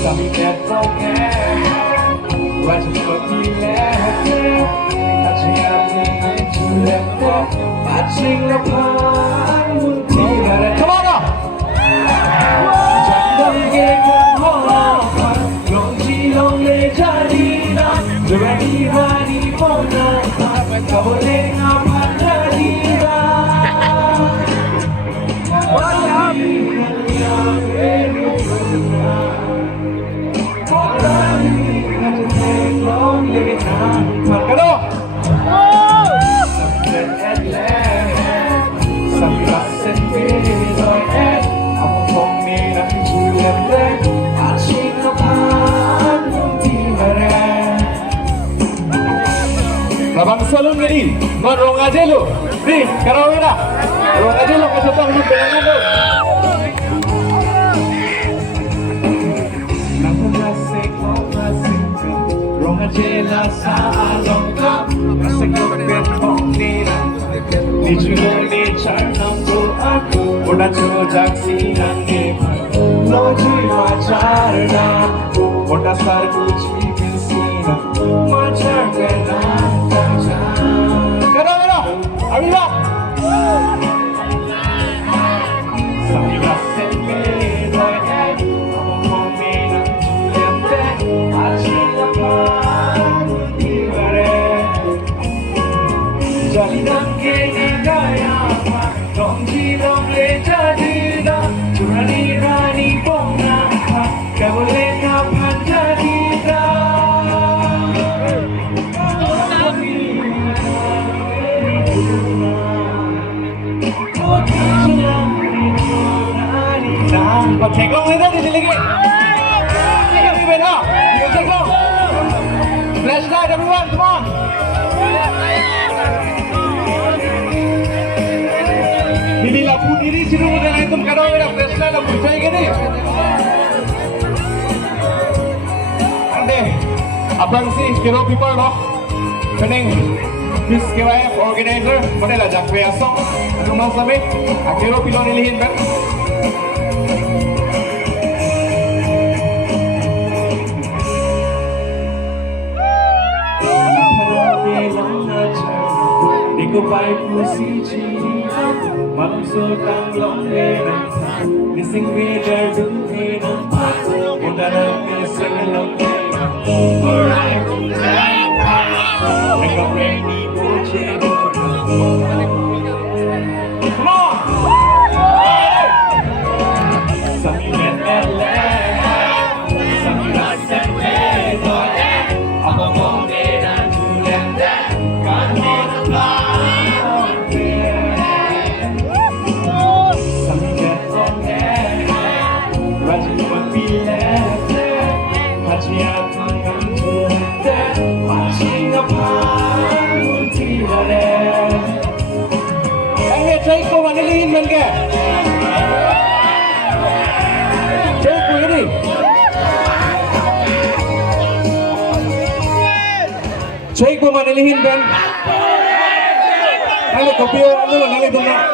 Sabigat okay, right from the left, touching up to left, matching the palm. Come on now. Jangan gekan hola, lonji longle jadi na, jadi mani pona, kau boleh ngapain jadi na. Marcado. Sampai sendiri aku peminat jualan asing apaan di mana? Labang salon gini, marong aja lu, nih karaoke dah, marong aja lu kasih tahu lu pelangan lu. Jela sa longkap sekopet poknina ni julo ni charnam to aku udah chojak sinang ne lo jui macharna udah sar kuchi bisina machar kena karo karo abila samira sembe loy aku peminat jualan asing Jalan kini gaya, lonji longle jadi dah, curani rani pona, kau boleh ngapain jadi dah. Cek long ni dah di sini lagi. Ini beda, cek long. Flashlight everyone, come on. Ini lampu diri siru model itu kado ada Tesla lampu cai gini. Ande, abang sih kiro people loh. Kening, bis KYF organizer model aja kreasong. Rumah sampai, kiro pilon nilihin kan. Ko pai pusi chi mam so tang long le nang ni sing we der du he nang pa unda nang ni sing long le alright I got ready for you come on Samir ele Samir sembe doe abang de dan julen de kan mo Cek kau mana lihin man ke? Cek kau ini. Cek kau mana lihin kan? Kalau kopi orang tu nanti tu nak.